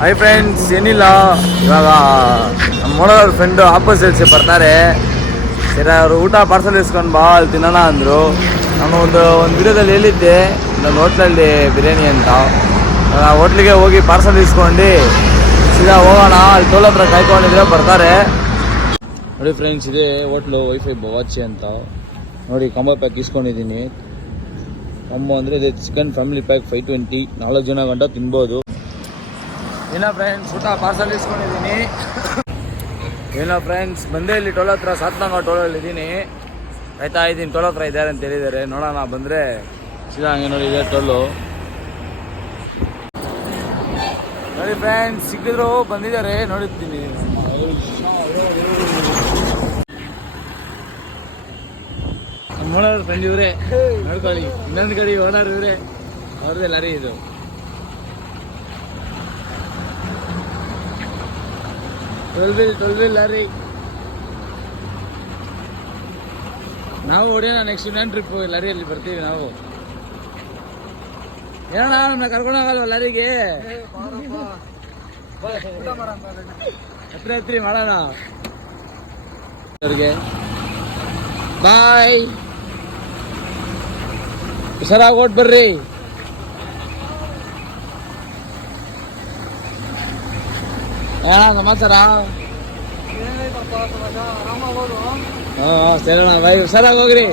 Hi friends, ಏನಿಲ್ಲ, ಇವಾಗ ನಮ್ಮ ಮೊಳದವ್ರ ಫ್ರೆಂಡು ಆಪೋಸಿಟ್ಸ್ ಬರ್ತಾರೆ. ಸರಿ, ಅವರು ಊಟ ಪಾರ್ಸಲ್ ಇಸ್ಕೊಂಡು ಬಾ ಅಲ್ಲಿ ತಿನ್ನೋಣ ಅಂದರು. ನಾನು ಒಂದು ವಿಡಿಯೋದಲ್ಲಿ ಹೇಳಿದ್ದೆ ನನ್ನ ಹೋಟ್ಲಲ್ಲಿ ಬಿರಿಯಾನಿ ಅಂತ. ಹೋಟ್ಲಿಗೆ ಹೋಗಿ ಪಾರ್ಸಲ್ ಇಸ್ಕೊಂಡು ಸೀದಾ ಹೋಗೋಣ. ಅಲ್ಲಿ ಟೋಲ್ ಹತ್ರ ಕಾಯ್ಕೊಂಡಿದ್ರೆ ಬರ್ತಾರೆ. ನೋಡಿ ಫ್ರೆಂಡ್ಸ್, ಇದೆ ಹೋಟ್ಲು ವೈಫೈ ಬವಾಚಿ ಅಂತ. ನೋಡಿ, ಕಾಂಬೋ ಪ್ಯಾಕ್ ಇಸ್ಕೊಂಡಿದ್ದೀನಿ. ಕಾಂಬೋ ಅಂದರೆ ಇದೆ ಚಿಕನ್ ಫ್ಯಾಮಿಲಿ ಪ್ಯಾಕ್ 520, 4 ಜನ ಗಂಟ ತಿನ್ಬೋದು. ಏನೋ ಫ್ರೆಂಡ್ಸ್, ಊಟ ಪಾರ್ಸಲ್ ಇಸ್ಕೊಂಡಿದ್ದೀನಿ. ಏನೋ ಫ್ರೆಂಡ್ಸ್, ಬಂದೇ ಇಲ್ಲಿ ಟೋಲ್ ಹತ್ರ ಸಾತ್ನಂಗ ಟೋಲಲ್ಲಿ ಇದ್ದೀನಿ. ಕಾಯ್ತಾ ಇದ್ದೀನಿ, ಟೋಲ್ ಹತ್ರ ಇದ್ದಾರೆ ಅಂತ ಹೇಳಿದ್ದಾರೆ. ನೋಡೋಣ, ಬಂದರೆ ಸೀದಾ ಹಂಗೆ ನೋಡಿ ಇದೆ ಟೋಲು. ನೋಡಿ ಫ್ರೆಂಡ್ಸ್, ಸಿಕ್ಕಿದ್ರು, ಬಂದಿದ್ದಾರೆ, ನೋಡಿದ್ದೀನಿ. ಓನರ್ ಫ್ರೆಂಡ್ ಇವರೇ, ನೋಡ್ಕೊಳ್ಳಿ. ಇನ್ನೊಂದು ಕಡೆ ಓನರ್ ಇವರೇ, ಅವ್ರದ್ದೇ ಲಾರಿ ಇದು. Twelve lorry. ನಾವು ಹೊಡೆಯೋಣ, ನೆಕ್ಸ್ಟ್ ಇನ್ನೊಂದು ಟ್ರಿಪ್ ಲಾರಿಯಲ್ಲಿ ಬರ್ತೀವಿ ನಾವು. ಏನಣ್ಣ, ನಮ್ಮನ್ನ ಕರ್ಕೊಂಡೋಗಲ್ವ ಲಾರಿಗೆ? ಹತ್ರ ಮಾಡೋಣ ಅವ್ರಿಗೆ. ಬಾಯ್, ಹುಷಾರಾಗಿ ಓಟ್ ಬರ್ರಿ. ಏನ ಸಮಾಚಾರ? ಸರಿಣ್ಣ ಬಾಯ್, ಹುಷಾರಾಗಿ ಹೋಗ್ರಿ.